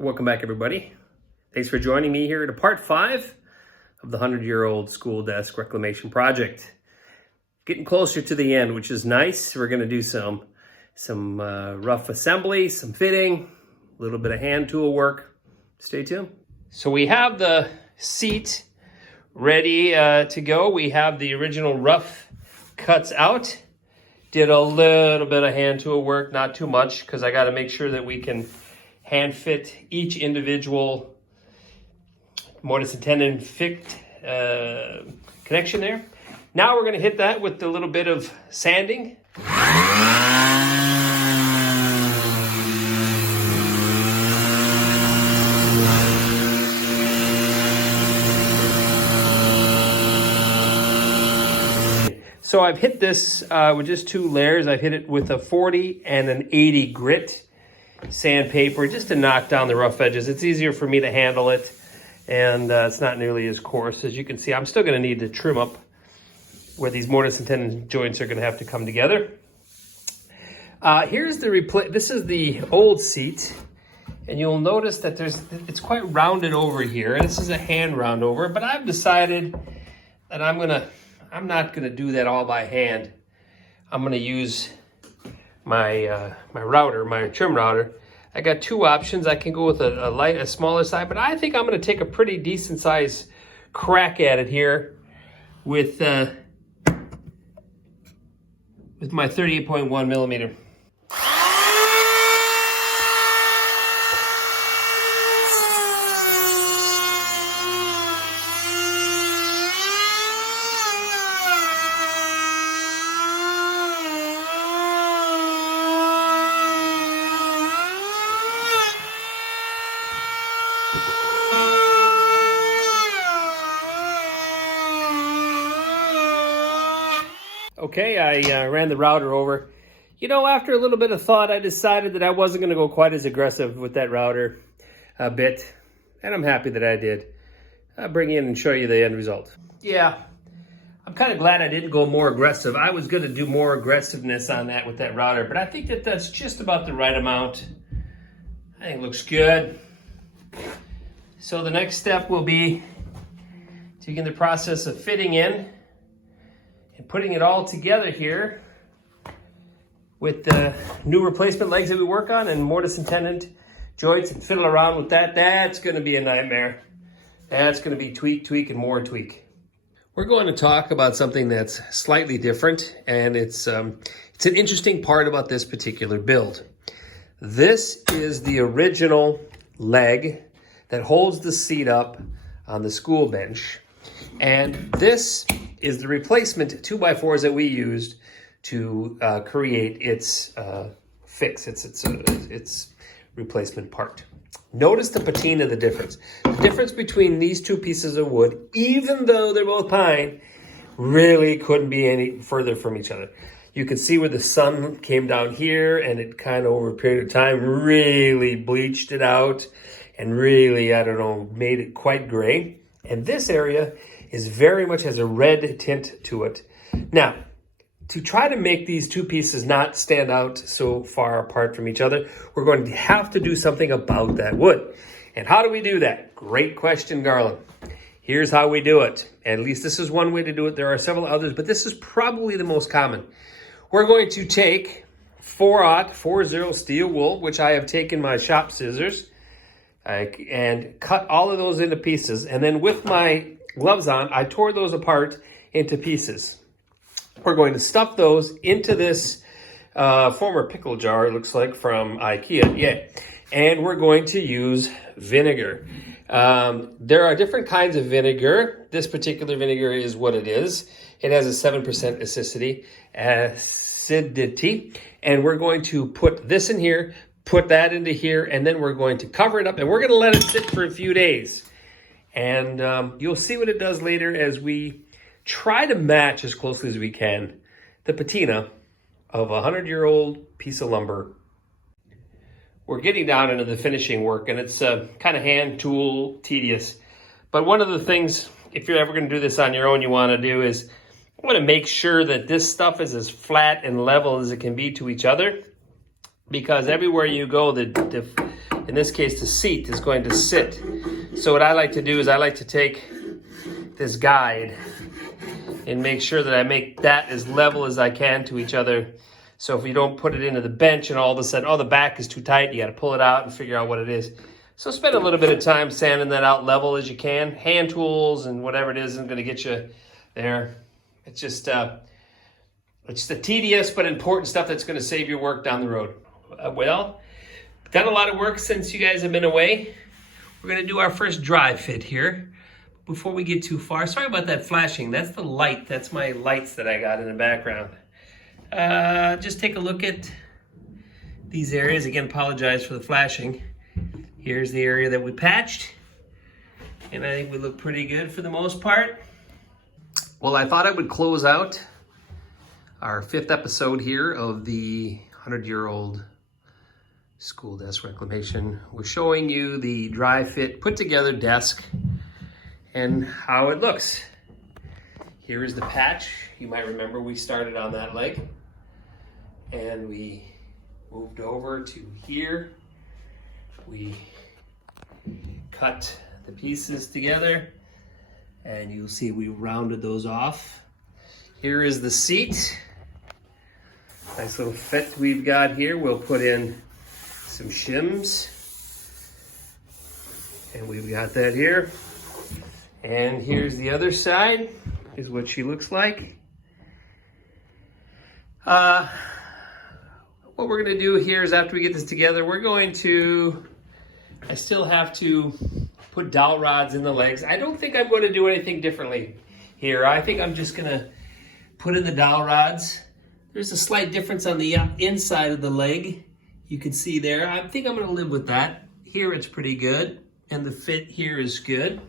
Welcome back, everybody. Thanks for joining me here at part 5 of the 100-year-old school desk reclamation project. Getting closer to the end, which is nice. We're going to do some rough assembly, some fitting, a little bit of hand tool work. Stay tuned. So we have the seat ready to go. We have the original rough cuts out. Did a little bit of hand tool work, not too much, because I got to make sure that we can hand fit each individual mortise and tenon fit connection there. Now we're going to hit that with a little bit of sanding. So I've hit this with just 2 layers. I've hit it with a 40 and an 80 grit sandpaper just to knock down the rough edges. It's easier for me to handle it, and it's not nearly as coarse. As you can see, I'm still going to need to trim up where these mortise and tenon joints are going to have to come together. Here's the this is the old seat, and you'll notice that it's quite rounded over here. This is a hand round over, but I've decided that I'm not going to do that all by hand. I'm going to use my my trim router. I got 2 options. I can go with a smaller side, but I think I'm going to take a pretty decent size crack at it here with my 38.1 millimeter. Okay, I ran the router over. You know, after a little bit of thought, I decided that I wasn't going to go quite as aggressive with that router bit, and I'm happy that I did. I'll bring you in and show you the end result. Yeah, I'm kind of glad I didn't go more aggressive. I was going to do more aggressiveness on that with that router, but I think that that's just about the right amount. I think it looks good. So the next step will be to begin the process of fitting in and putting it all together here with the new replacement legs that we work on and mortise and tenon joints and fiddle around with that. That's going to be a nightmare. That's going to be tweak, and more tweak. We're going to talk about something that's slightly different, and it's an interesting part about this particular build. This is the original leg that holds the seat up on the school bench, and this is the replacement 2x4s that we used to create its fix, its replacement part. Notice the patina, the difference. The difference between these 2 pieces of wood, even though they're both pine, really couldn't be any further from each other. You can see where the sun came down here, and it kind of over a period of time really bleached it out and really, I don't know, made it quite gray. And this area is very much has a red tint to it. Now, to try to make these 2 pieces not stand out so far apart from each other, we're going to have to do something about that wood. And how do we do that? Great question, Garland. Here's how we do it. At least this is one way to do it. There are several others, but this is probably the most common. We're going to take 4/0 steel wool, which I have taken my shop scissors, and cut all of those into pieces. And then with my gloves on, I tore those apart into pieces. We're going to stuff those into this former pickle jar, it looks like, from IKEA. Yeah. And we're going to use vinegar. There are different kinds of vinegar. This particular vinegar is what it is. It has a 7% acidity. And we're going to put this in here, put that into here, and then we're going to cover it up, and we're going to let it sit for a few days. And you'll see what it does later as we try to match as closely as we can the patina of a 100-year-old piece of lumber. We're getting down into the finishing work, and it's kind of hand tool tedious. But one of the things, if you're ever going to do this on your own, you want to do is I want to make sure that this stuff is as flat and level as it can be to each other, because everywhere you go, the in this case, the seat is going to sit. So what I like to do is I like to take this guide and make sure that I make that as level as I can to each other. So if you don't put it into the bench and all of a sudden, oh, the back is too tight, you got to pull it out and figure out what it is. So spend a little bit of time sanding that out level as you can. Hand tools and whatever it is isn't going to get you there. It's just the tedious but important stuff that's going to save your work down the road. Well, done a lot of work since you guys have been away. We're going to do our first dry fit here. Before we get too far, sorry about that flashing. That's the light. That's my lights that I got in the background. Just take a look at these areas. Again, apologize for the flashing. Here's the area that we patched. And I think we look pretty good for the most part. Well, I thought I would close out our 5th episode here of the 100-year-old school desk reclamation. We're showing you the dry fit, put together desk and how it looks. Here is the patch. You might remember we started on that leg and we moved over to here. We cut the pieces together and you'll see we rounded those off. Here is the seat. Nice little fit we've got here. We'll put in some shims and we've got that here. And here's the other side, is what she looks like. What we're gonna do here is after we get this together, I still have to put dowel rods in the legs. I don't think I'm gonna do anything differently here. I think I'm just gonna put in the dowel rods. There's a slight difference on the inside of the leg. You can see there. I think I'm gonna live with that. Here it's pretty good, and the fit here is good.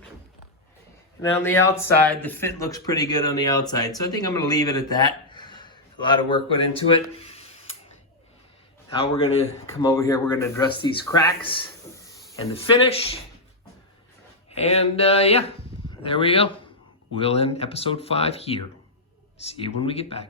And on the outside, the fit looks pretty good on the outside. So I think I'm gonna leave it at that. A lot of work went into it. Now we're gonna come over here, we're gonna address these cracks and the finish. And yeah, there we go. We'll end episode 5 here. See you when we get back.